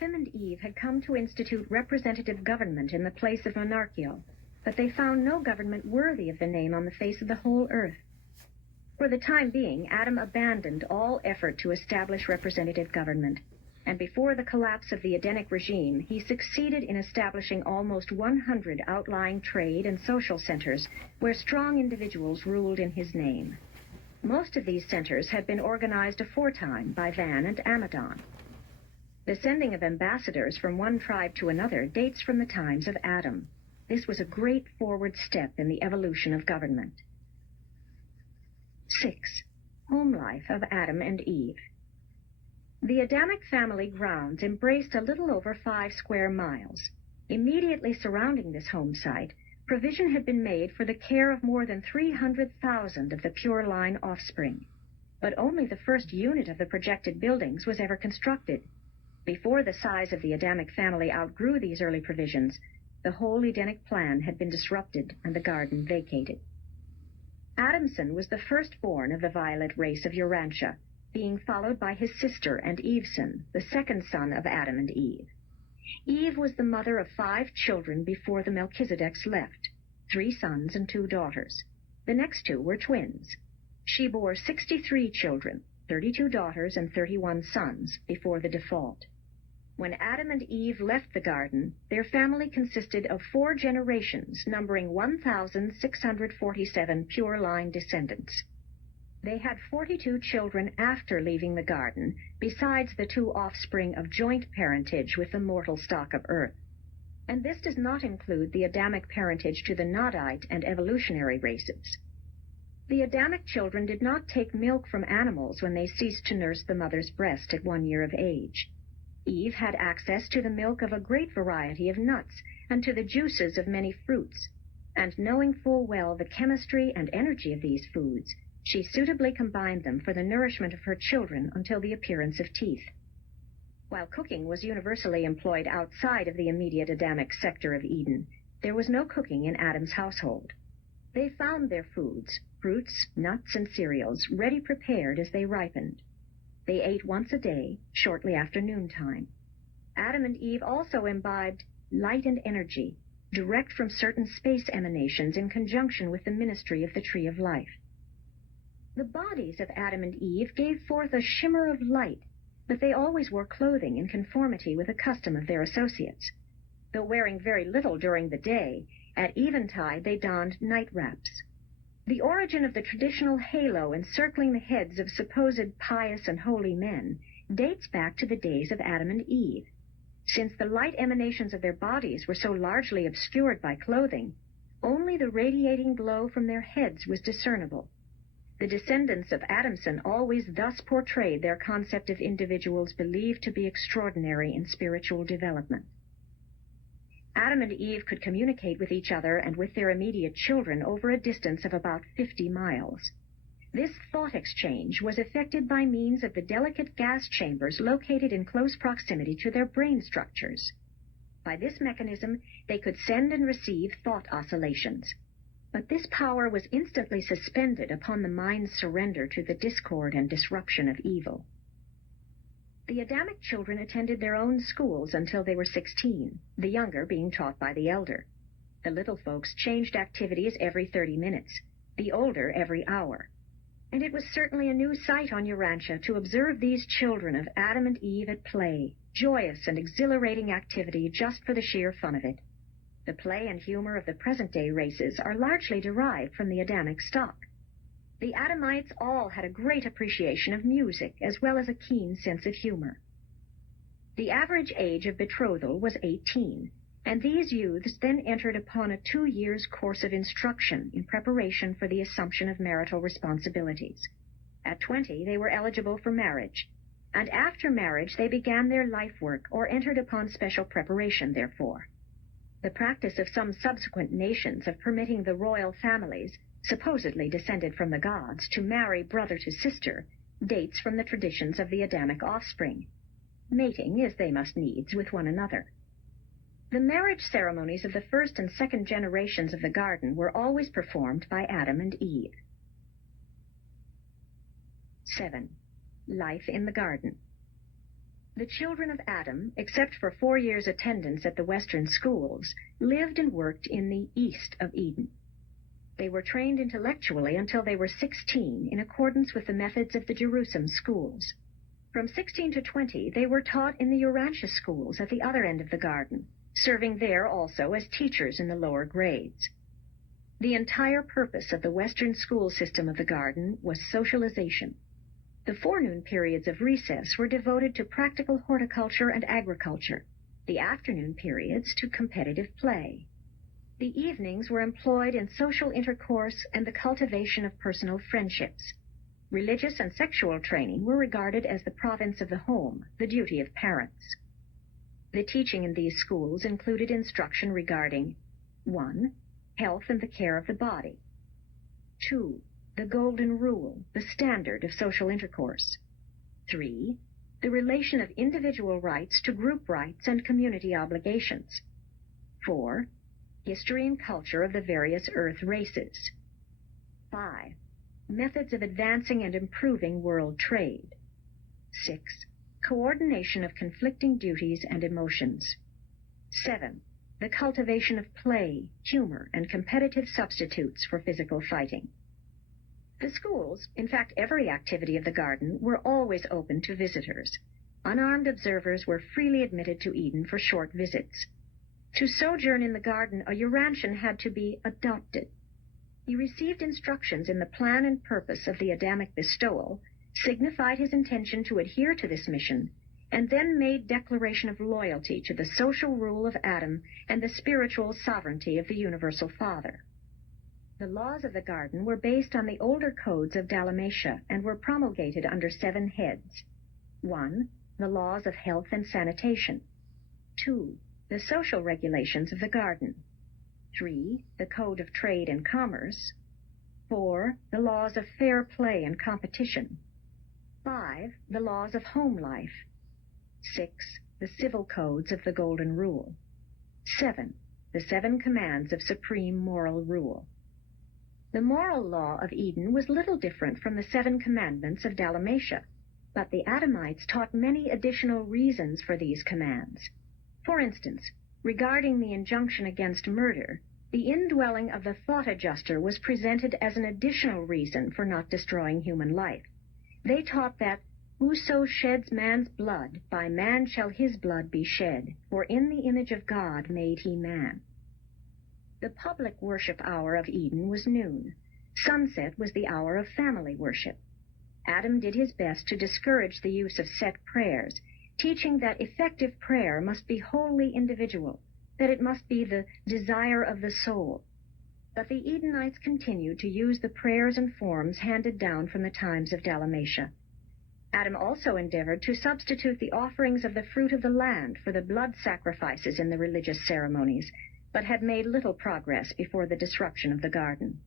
Adam and Eve had come to institute representative government in the place of monarchial, but they found no government worthy of the name on the face of the whole earth. For the time being, Adam abandoned all effort to establish representative government, and before the collapse of the Edenic regime, he succeeded in establishing almost 100 outlying trade and social centers where strong individuals ruled in his name. Most of these centers had been organized aforetime by Van and Amadon. The sending of ambassadors from one tribe to another dates from the times of Adam. This was a great forward step in the evolution of government. 6. Home life of Adam and Eve. The Adamic family grounds embraced a little over 5 square miles. Immediately surrounding this home site, provision had been made for the care of more than 300,000 of the pure line offspring. But only the first unit of the projected buildings was ever constructed. Before the size of the Adamic family outgrew these early provisions, the whole Edenic plan had been disrupted and the garden vacated. Adamson was the firstborn of the violet race of Urantia, being followed by his sister and Eveson, the second son of Adam and Eve. Eve was the mother of 5 children before the Melchizedeks left, 3 sons and 2 daughters. The next 2 were twins. She bore 63 children, 32 daughters and 31 sons, before the default. When Adam and Eve left the garden, their family consisted of 4 generations, numbering 1,647 pure-line descendants. They had 42 children after leaving the garden, besides the 2 offspring of joint parentage with the mortal stock of Earth. And this does not include the Adamic parentage to the Nodite and evolutionary races. The Adamic children did not take milk from animals when they ceased to nurse the mother's breast at 1 year of age. Eve had access to the milk of a great variety of nuts and to the juices of many fruits, and knowing full well the chemistry and energy of these foods, she suitably combined them for the nourishment of her children until the appearance of teeth. While cooking was universally employed outside of the immediate Adamic sector of Eden, there was no cooking in Adam's household. They found their foods, fruits, nuts, and cereals, ready prepared as they ripened. They ate once a day, shortly after noontime. Adam and Eve also imbibed light and energy, direct from certain space emanations in conjunction with the ministry of the Tree of Life. The bodies of Adam and Eve gave forth a shimmer of light, but they always wore clothing in conformity with the custom of their associates. Though wearing very little during the day, at eventide they donned night wraps. The origin of the traditional halo encircling the heads of supposed pious and holy men dates back to the days of Adam and Eve. Since the light emanations of their bodies were so largely obscured by clothing, only the radiating glow from their heads was discernible. The descendants of Adamson always thus portrayed their concept of individuals believed to be extraordinary in spiritual development. Adam and Eve could communicate with each other and with their immediate children over a distance of about 50 miles. This thought exchange was effected by means of the delicate gas chambers located in close proximity to their brain structures. By this mechanism, they could send and receive thought oscillations. But this power was instantly suspended upon the mind's surrender to the discord and disruption of evil. The Adamic children attended their own schools until they were 16, the younger being taught by the elder. The little folks changed activities every 30 minutes, the older every hour. And it was certainly a new sight on Urantia to observe these children of Adam and Eve at play, joyous and exhilarating activity just for the sheer fun of it. The play and humor of the present-day races are largely derived from the Adamic stock. The Adamites all had a great appreciation of music as well as a keen sense of humor. The average age of betrothal was 18, and these youths then entered upon a 2 years course of instruction in preparation for the assumption of marital responsibilities. At 20, they were eligible for marriage, and after marriage they began their life work or entered upon special preparation therefor. The practice of some subsequent nations of permitting the royal families, supposedly descended from the gods, to marry brother to sister, dates from the traditions of the Adamic offspring, mating as they must needs with one another. The marriage ceremonies of the first and second generations of the garden were always performed by Adam and Eve. 7. Life in the Garden. The children of Adam, except for 4 years' attendance at the Western schools, lived and worked in the east of Eden. They were trained intellectually until they were 16 in accordance with the methods of the Jerusalem schools. From 16 to 20, they were taught in the Urantia schools at the other end of the garden, serving there also as teachers in the lower grades. The entire purpose of the Western school system of the garden was socialization. The forenoon periods of recess were devoted to practical horticulture and agriculture, the afternoon periods to competitive play. The evenings were employed in social intercourse and the cultivation of personal friendships. Religious and sexual training were regarded as the province of the home, the duty of parents. The teaching in these schools included instruction regarding 1. Health and the care of the body. 2. The golden rule, the standard of social intercourse. 3. The relation of individual rights to group rights and community obligations. 4. History and culture of the various earth races. 5. Methods of advancing and improving world trade. 6. Coordination of conflicting duties and emotions. 7. The cultivation of play, humor, and competitive substitutes for physical fighting. The schools, in fact every activity of the garden, were always open to visitors. Unarmed observers were freely admitted to Eden for short visits. To sojourn in the garden, a Urantian had to be adopted. He received instructions in the plan and purpose of the Adamic bestowal, signified his intention to adhere to this mission, and then made declaration of loyalty to the social rule of Adam and the spiritual sovereignty of the Universal Father. The laws of the garden were based on the older codes of Dalmatia and were promulgated under 7 heads. 1. The laws of health and sanitation. 2. The social regulations of the garden. 3. The code of trade and commerce. 4. The laws of fair play and competition. 5. The laws of home life. 6. The civil codes of the golden rule. 7. The 7 commands of supreme moral rule. The moral law of Eden was little different from the 7 commandments of Dalmatia, but the Adamites taught many additional reasons for these commands. For instance, regarding the injunction against murder, the indwelling of the thought adjuster was presented as an additional reason for not destroying human life. They taught that, "Whoso sheds man's blood, by man shall his blood be shed, for in the image of God made he man." The public worship hour of Eden was noon. Sunset was the hour of family worship. Adam did his best to discourage the use of set prayers, teaching that effective prayer must be wholly individual, that it must be the desire of the soul. But the Edenites continued to use the prayers and forms handed down from the times of Dalmatia. Adam also endeavored to substitute the offerings of the fruit of the land for the blood sacrifices in the religious ceremonies, but had made little progress before the disruption of the garden.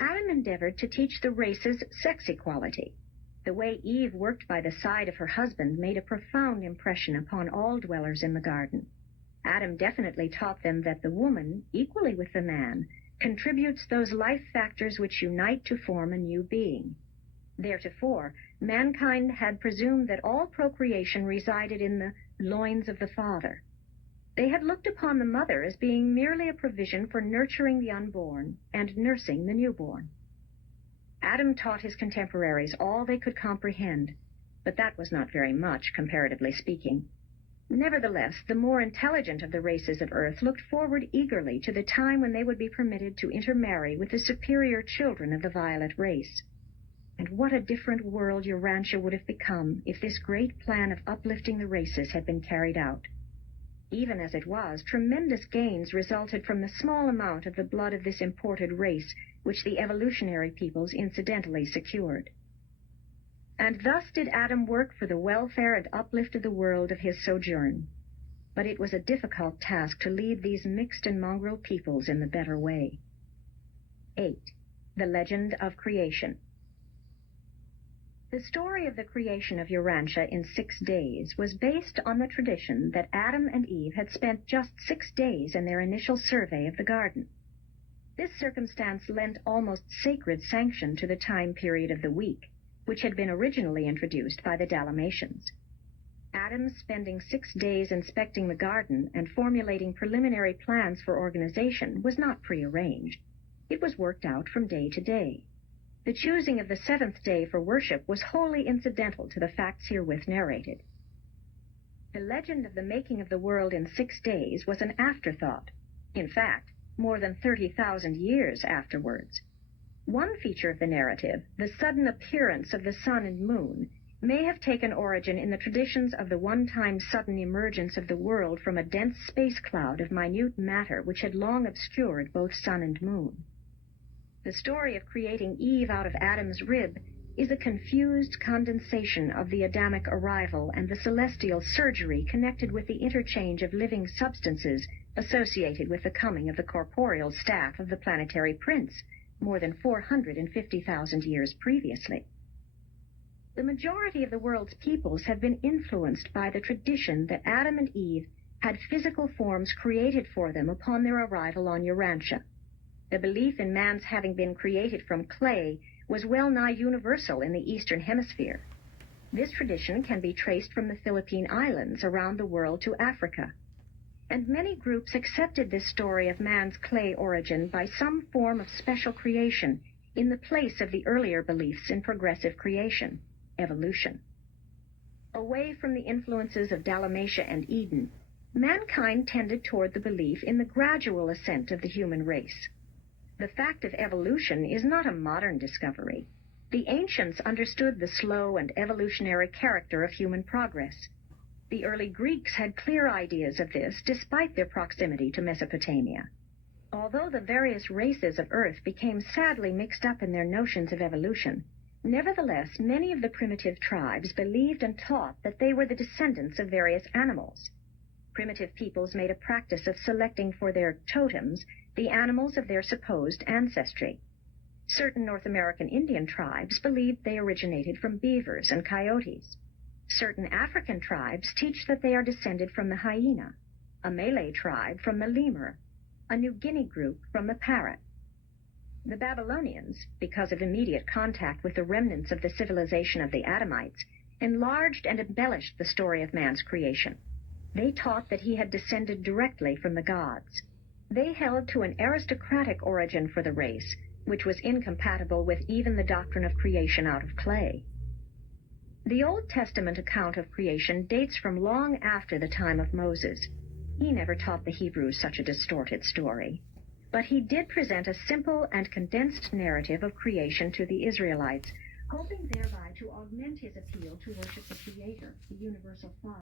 Adam endeavored to teach the races sex equality. The way Eve worked by the side of her husband made a profound impression upon all dwellers in the garden. Adam definitely taught them that the woman, equally with the man, contributes those life factors which unite to form a new being. Theretofore, mankind had presumed that all procreation resided in the loins of the father. They had looked upon the mother as being merely a provision for nurturing the unborn and nursing the newborn. Adam taught his contemporaries all they could comprehend, but that was not very much, comparatively speaking. Nevertheless, the more intelligent of the races of Earth looked forward eagerly to the time when they would be permitted to intermarry with the superior children of the violet race. And what a different world Urantia would have become if this great plan of uplifting the races had been carried out. Even as it was, tremendous gains resulted from the small amount of the blood of this imported race which the evolutionary peoples incidentally secured. And thus did Adam work for the welfare and uplift of the world of his sojourn. But it was a difficult task to lead these mixed and mongrel peoples in the better way. 8. The Legend of Creation. The story of the creation of Urantia in 6 days was based on the tradition that Adam and Eve had spent just 6 days in their initial survey of the garden. This circumstance lent almost sacred sanction to the time period of the week, which had been originally introduced by the Dalmatians. Adam spending 6 days inspecting the garden and formulating preliminary plans for organization was not prearranged. It was worked out from day to day. The choosing of the 7th day for worship was wholly incidental to the facts herewith narrated. The legend of the making of the world in 6 days was an afterthought. In fact, more than 30,000 years afterwards. One feature of the narrative, the sudden appearance of the sun and moon, may have taken origin in the traditions of the one-time sudden emergence of the world from a dense space cloud of minute matter which had long obscured both sun and moon. The story of creating Eve out of Adam's rib is a confused condensation of the Adamic arrival and the celestial surgery connected with the interchange of living substances associated with the coming of the corporeal staff of the planetary prince more than 450,000 years previously. The majority of the world's peoples have been influenced by the tradition that Adam and Eve had physical forms created for them upon their arrival on Urantia. The belief in man's having been created from clay was well nigh universal in the Eastern Hemisphere. This tradition can be traced from the Philippine Islands around the world to Africa. And many groups accepted this story of man's clay origin by some form of special creation in the place of the earlier beliefs in progressive creation, evolution. Away from the influences of Dalmatia and Eden, mankind tended toward the belief in the gradual ascent of the human race. The fact of evolution is not a modern discovery. The ancients understood the slow and evolutionary character of human progress. The early Greeks had clear ideas of this despite their proximity to Mesopotamia. Although the various races of Earth became sadly mixed up in their notions of evolution, nevertheless many of the primitive tribes believed and taught that they were the descendants of various animals. Primitive peoples made a practice of selecting for their totems the animals of their supposed ancestry. Certain North American Indian tribes believed they originated from beavers and coyotes. Certain African tribes teach that they are descended from the hyena, a Malay tribe from the lemur, a New Guinea group from the parrot. The Babylonians, because of immediate contact with the remnants of the civilization of the Adamites, enlarged and embellished the story of man's creation. They taught that he had descended directly from the gods. They held to an aristocratic origin for the race, which was incompatible with even the doctrine of creation out of clay. The Old Testament account of creation dates from long after the time of Moses. He never taught the Hebrews such a distorted story. But he did present a simple and condensed narrative of creation to the Israelites, hoping thereby to augment his appeal to worship the Creator, the universal Father.